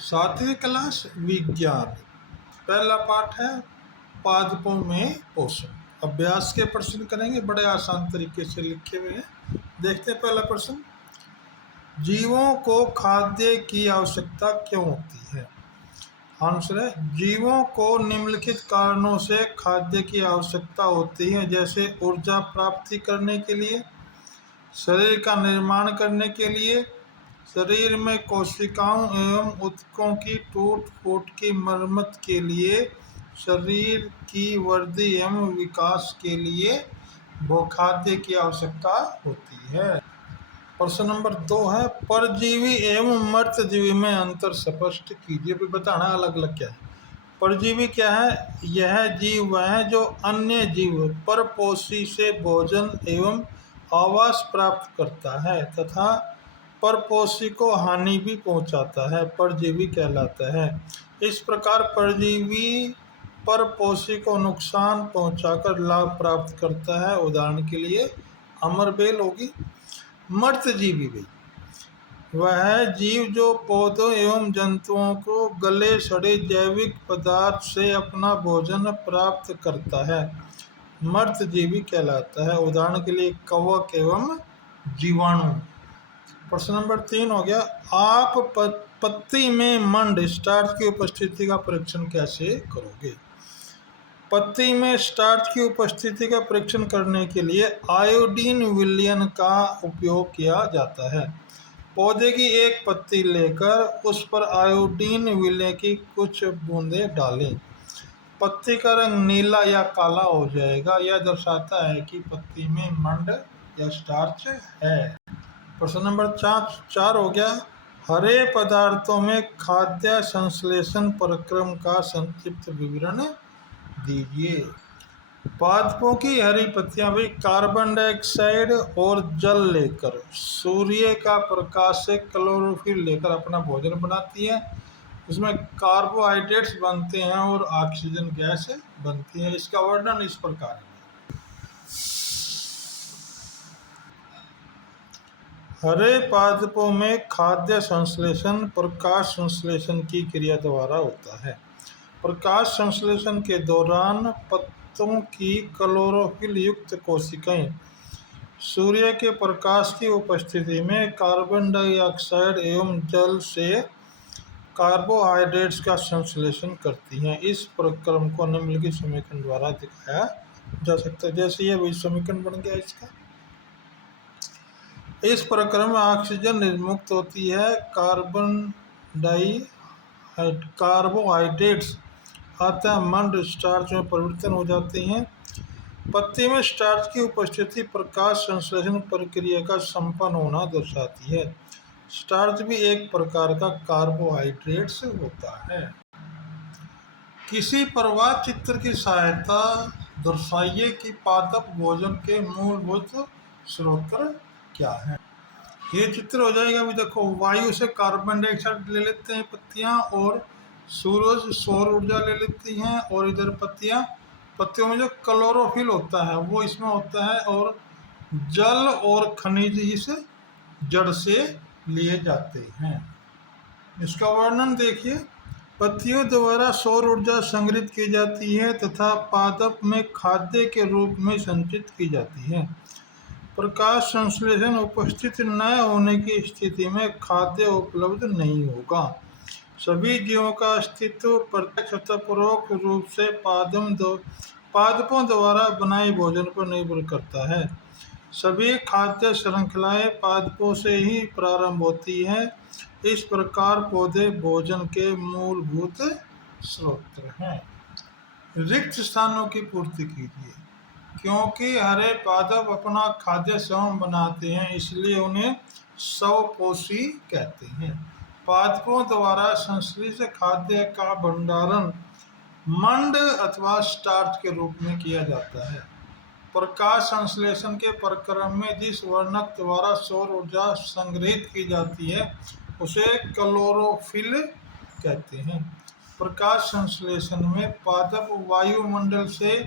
सातवीं क्लास विज्ञान, पहला पाठ है पादपों में पोषण। अभ्यास के प्रश्न करेंगे, बड़े आसान तरीके से लिखे हुए हैं। देखते हैं पहला प्रश्न, जीवों को खाद्य की आवश्यकता क्यों होती है? आंसर है, जीवों को निम्नलिखित कारणों से खाद्य की आवश्यकता होती है, जैसे ऊर्जा प्राप्ति करने के लिए, शरीर का निर्माण करने के लिए, शरीर में कोशिकाओं एवं ऊतकों की टूट फूट की मरम्मत के लिए, शरीर की वृद्धि एवं विकास के लिए भूखाद्य की आवश्यकता होती है। प्रश्न नंबर 2 है, परजीवी एवं मृतजीवी में अंतर स्पष्ट कीजिए। भी बताना अलग अलग क्या है। परजीवी क्या है? यह जीव वह है जो अन्य जीव परपोषी से भोजन एवं आवास प्राप्त करता है तथा परपोषी को हानि भी पहुंचाता है, परजीवी कहलाता है। इस प्रकार परजीवी परपोषी को नुकसान पहुंचाकर लाभ प्राप्त करता है। उदाहरण के लिए अमरबेल होगी। मृतजीवी भी वह जीव जो पौधों एवं जंतुओं को गले सड़े जैविक पदार्थ से अपना भोजन प्राप्त करता है, मृतजीवी कहलाता है। उदाहरण के लिए कवक एवं जीवाणु। प्रश्न नंबर 3 हो गया, आप पत्ती में मंड स्टार्च की उपस्थिति का परीक्षण कैसे करोगे? पत्ती में स्टार्च की उपस्थिति का परीक्षण करने के लिए आयोडीन विलयन का उपयोग किया जाता है। पौधे की एक पत्ती लेकर उस पर आयोडीन विलय की कुछ बूंदें डालें। पत्ती का रंग नीला या काला हो जाएगा। यह दर्शाता है कि पत्ती में मंड या स्टार्च है। प्रश्न नंबर 4 हो गया, हरे पदार्थों में खाद्य संश्लेषण प्रक्रम का संक्षिप्त विवरण दीजिए। पादपों की हरी पत्तियां भी कार्बन डाइऑक्साइड और जल लेकर, सूर्य का प्रकाश से क्लोरोफिल लेकर अपना भोजन बनाती है। इसमें कार्बोहाइड्रेट्स बनते हैं और ऑक्सीजन गैस बनती है। इसका वर्णन इस प्रकार है। हरे पादपों में खाद्य संश्लेषण प्रकाश संश्लेषण की क्रिया द्वारा होता है। प्रकाश संश्लेषण के दौरान पत्तों की क्लोरोफिल युक्त कोशिकाएं सूर्य के प्रकाश की उपस्थिति में कार्बन डाइऑक्साइड एवं जल से कार्बोहाइड्रेट्स का संश्लेषण करती हैं। इस प्रक्रम को निम्नलिखित समीकरण द्वारा दिखाया जा सकता है। जैसे यह समीकरण बन गया इसका। इस प्रक्रम में ऑक्सीजन निर्मुक्त होती है, कार्बोहाइड्रेट्स अतः मंड स्टार्च में परिवर्तन हो जाते हैं। पत्ती में स्टार्च की उपस्थिति प्रकाश संश्लेषण प्रक्रिया का संपन्न होना दर्शाती है। स्टार्च भी एक प्रकार का कार्बोहाइड्रेट्स होता है। किसी प्रवाह चित्र की सहायता दर्शाइए कि पादप भोजन के मूलभूत स्रोत क्या है। ये चित्र हो जाएगा। अभी देखो, वायु से कार्बन डाइऑक्साइड ले लेते हैं पत्तियां और सूरज सौर ऊर्जा ले लेती हैं, और इधर पत्तियों में जो क्लोरोफिल होता है वो इसमें होता है, और जल और खनिज इस जड़ से लिए जाते हैं। इसका वर्णन देखिए, पत्तियों द्वारा सौर ऊर्जा संग्रहित की जाती है तथा पादप में खाद्य के रूप में संचित की जाती है। प्रकाश संश्लेषण उपस्थित न होने की स्थिति में खाद्य उपलब्ध नहीं होगा। सभी जीवों का अस्तित्व प्रत्यक्ष तथा परोक्ष रूप से पादपों द्वारा बनाए भोजन पर निर्भर करता है। सभी खाद्य श्रृंखलाएं पादपों से ही प्रारंभ होती हैं। इस प्रकार पौधे भोजन के मूलभूत स्रोत हैं। रिक्त स्थानों की पूर्ति कीजिए। क्योंकि हरे पादप अपना खाद्य स्वयं बनाते हैं, इसलिए उन्हें स्वपोषी कहते हैं। पादपों द्वारा संश्लेषित खाद्य का भंडारण मंड अथवा स्टार्च के रूप में किया जाता है। प्रकाश संश्लेषण के प्रक्रम में जिस वर्णक द्वारा सौर ऊर्जा संग्रहित की जाती है उसे क्लोरोफिल कहते हैं। प्रकाश संश्लेषण में पादप वायुमंडल से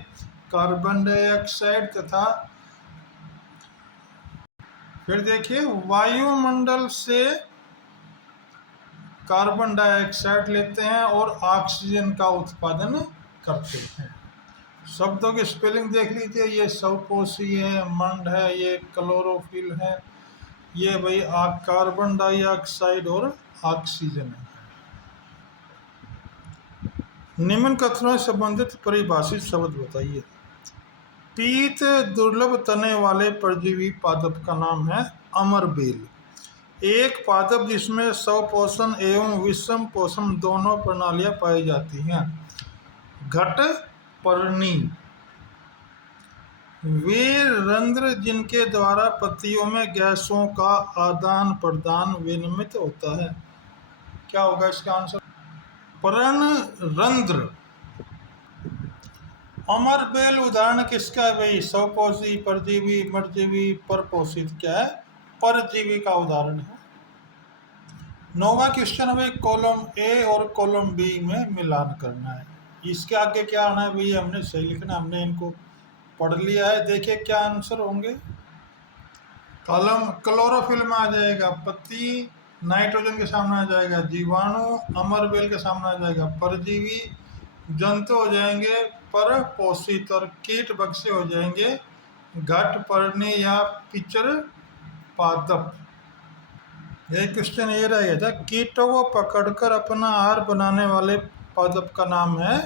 कार्बन डाइऑक्साइड तथा फिर देखिए वायुमंडल से कार्बन डाइऑक्साइड लेते हैं और ऑक्सीजन का उत्पादन करते हैं। शब्दों की स्पेलिंग देख लीजिए, ये सवपोशी है, मंड है, ये क्लोरोफिल है, ये भाई कार्बन डाइऑक्साइड और ऑक्सीजन है। निम्न कथनों से संबंधित परिभाषित शब्द बताइए। पीत दुर्लभ तने वाले परजीवी पादप का नाम है अमरबेल। एक पादप जिसमें स्वपोषण एवं विषम पोषण दोनों प्रणालियां पाई जाती हैं। घटपर्णी वे रंध्र जिनके द्वारा पत्तियों में गैसों का आदान प्रदान विनिमित होता है। क्या होगा इसका आंसर? पर्णरंध्र। अमरबेल उदाहरण किसका है भाई? स्वपोषी, परजीवी, मरजीवी, परपोषित। क्या है? परजीवी का उदाहरण है। 9वां क्वेश्चन भाई, कॉलम ए और कॉलम बी में मिलान करना है। इसके आगे क्या आना है भाई? हमने सही लिखना, हमने इनको पढ़ लिया है। देखिए क्या आंसर होंगे। कॉलम क्लोरोफिल में आ जाएगा पत्ती, नाइट्रोजन के सामने आ जाएगा जीवाणु, अमरबेल के सामने आ जाएगा परजीवी, जंतु हो जाएंगे परपोषित और कीट बक्से हो जाएंगे घटपर्णी या पिचर पादप। यह क्वेश्चन ये रहेगा था, कीटों को पकड़कर अपना आहार बनाने वाले पादप का नाम है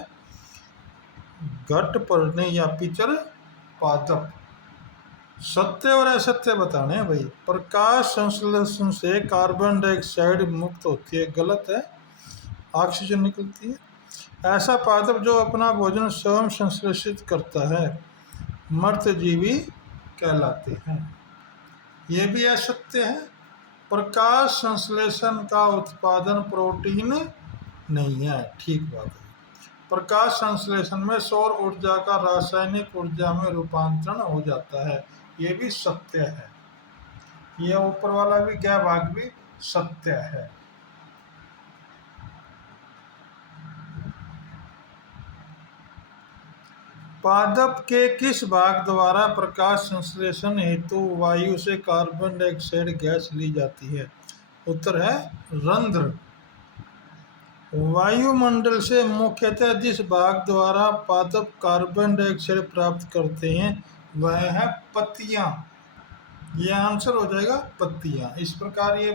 घटपर्णी या पिचर पादप। सत्य और असत्य बताने हैं भाई। प्रकाश संश्लेषण से कार्बन डाइऑक्साइड मुक्त होती है, गलत है, ऑक्सीजन निकलती है। ऐसा पादप जो अपना भोजन स्वयं संश्लेषित करता है मर्तजीवी कहलाते हैं। ये भी असत्य है। प्रकाश संश्लेषण का उत्पादन प्रोटीन नहीं है, ठीक बात है। प्रकाश संश्लेषण में सौर ऊर्जा का रासायनिक ऊर्जा में रूपांतरण हो जाता है, ये भी सत्य है। यह ऊपर वाला भी क्या भाग भी सत्य है। पादप के किस भाग द्वारा प्रकाश संश्लेषण हेतु वायु से कार्बन डाइऑक्साइड गैस ली जाती है? उत्तर है रंध्र। वायुमंडल से मुख्यतः जिस भाग द्वारा पादप कार्बन डाइऑक्साइड प्राप्त करते हैं वह है पत्तियां। यह आंसर हो जाएगा पत्तियां। इस प्रकार ये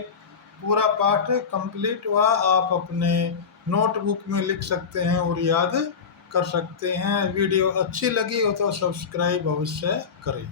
पूरा पाठ कंप्लीट हुआ। आप अपने नोटबुक में लिख सकते हैं और याद कर सकते हैं। वीडियो अच्छी लगी हो तो सब्सक्राइब अवश्य करें।